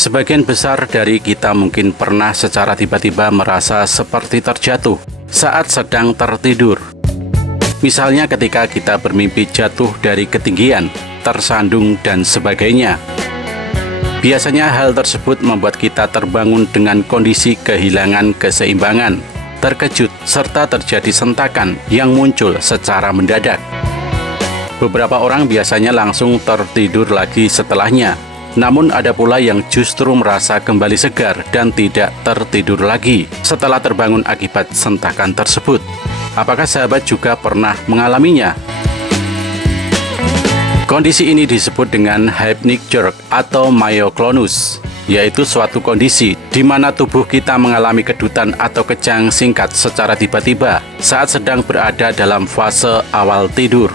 Sebagian besar dari kita mungkin pernah secara tiba-tiba merasa seperti terjatuh saat sedang tertidur. Misalnya ketika kita bermimpi jatuh dari ketinggian, tersandung, dan sebagainya. Biasanya hal tersebut membuat kita terbangun dengan kondisi kehilangan keseimbangan, terkejut, serta terjadi sentakan yang muncul secara mendadak. Beberapa orang biasanya langsung tertidur lagi setelahnya. Namun ada pula yang justru merasa kembali segar dan tidak tertidur lagi setelah terbangun akibat sentakan tersebut. Apakah sahabat juga pernah mengalaminya? Kondisi ini disebut dengan hypnic jerk atau myoclonus, yaitu suatu kondisi di mana tubuh kita mengalami kedutan atau kejang singkat secara tiba-tiba saat sedang berada dalam fase awal tidur.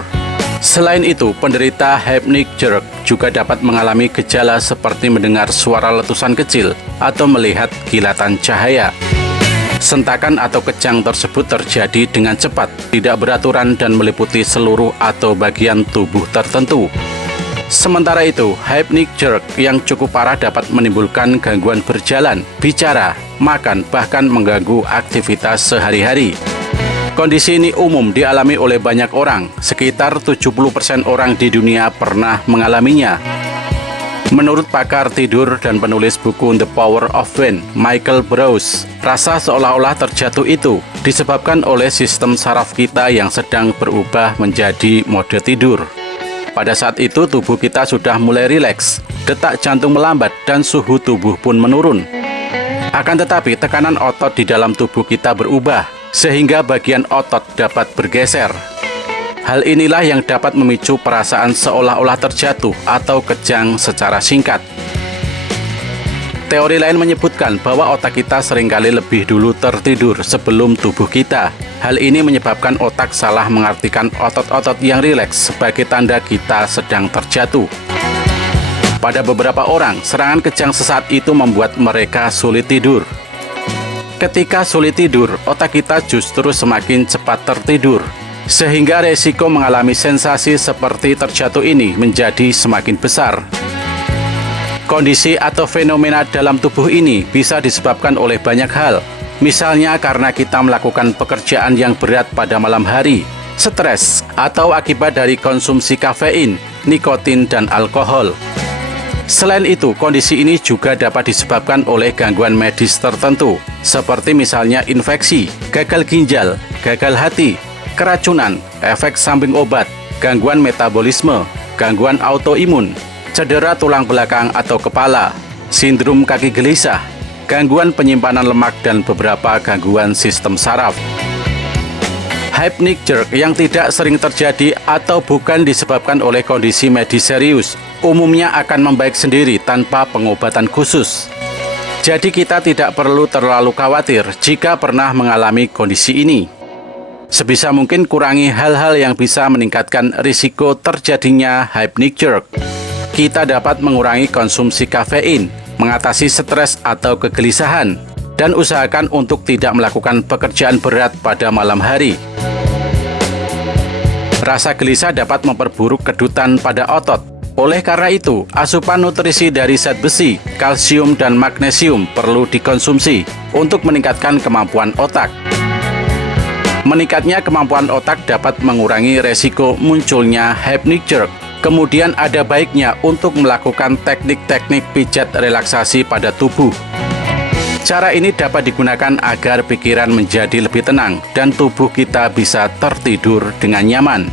Selain itu, penderita hypnic jerk juga dapat mengalami gejala seperti mendengar suara letusan kecil atau melihat kilatan cahaya. Sentakan atau kejang tersebut terjadi dengan cepat, tidak beraturan dan meliputi seluruh atau bagian tubuh tertentu. Sementara itu, hypnic jerk yang cukup parah dapat menimbulkan gangguan berjalan, bicara, makan, bahkan mengganggu aktivitas sehari-hari. Kondisi ini umum dialami oleh banyak orang, sekitar 70% orang di dunia pernah mengalaminya. Menurut pakar tidur dan penulis buku The Power of When, Michael Breus, rasa seolah-olah terjatuh itu disebabkan oleh sistem saraf kita yang sedang berubah menjadi mode tidur. Pada saat itu tubuh kita sudah mulai rileks, detak jantung melambat dan suhu tubuh pun menurun. Akan tetapi tekanan otot di dalam tubuh kita berubah, sehingga bagian otot dapat bergeser. Hal inilah yang dapat memicu perasaan seolah-olah terjatuh atau kejang secara singkat. Teori lain menyebutkan bahwa otak kita seringkali lebih dulu tertidur sebelum tubuh kita. Hal ini menyebabkan otak salah mengartikan otot-otot yang rileks sebagai tanda kita sedang terjatuh. Pada beberapa orang, serangan kejang sesaat itu membuat mereka sulit tidur. Ketika sulit tidur, otak kita justru semakin cepat tertidur, sehingga resiko mengalami sensasi seperti terjatuh ini menjadi semakin besar. Kondisi atau fenomena dalam tubuh ini bisa disebabkan oleh banyak hal, misalnya karena kita melakukan pekerjaan yang berat pada malam hari, stres, atau akibat dari konsumsi kafein, nikotin, dan alkohol. Selain itu, kondisi ini juga dapat disebabkan oleh gangguan medis tertentu, seperti misalnya infeksi, gagal ginjal, gagal hati, keracunan, efek samping obat, gangguan metabolisme, gangguan autoimun, cedera tulang belakang atau kepala, sindrom kaki gelisah, gangguan penyimpanan lemak, dan beberapa gangguan sistem saraf. Hypnic jerk yang tidak sering terjadi atau bukan disebabkan oleh kondisi medis serius, umumnya akan membaik sendiri tanpa pengobatan khusus. Jadi kita tidak perlu terlalu khawatir jika pernah mengalami kondisi ini. Sebisa mungkin kurangi hal-hal yang bisa meningkatkan risiko terjadinya hypnic jerk. Kita dapat mengurangi konsumsi kafein, mengatasi stres atau kegelisahan, dan usahakan untuk tidak melakukan pekerjaan berat pada malam hari. Rasa gelisah dapat memperburuk kedutan pada otot. Oleh karena itu, asupan nutrisi dari zat besi, kalsium, dan magnesium perlu dikonsumsi untuk meningkatkan kemampuan otak. Meningkatnya kemampuan otak dapat mengurangi resiko munculnya hypnic jerk. Kemudian ada baiknya untuk melakukan teknik-teknik pijat relaksasi pada tubuh. Cara ini dapat digunakan agar pikiran menjadi lebih tenang dan tubuh kita bisa tertidur dengan nyaman.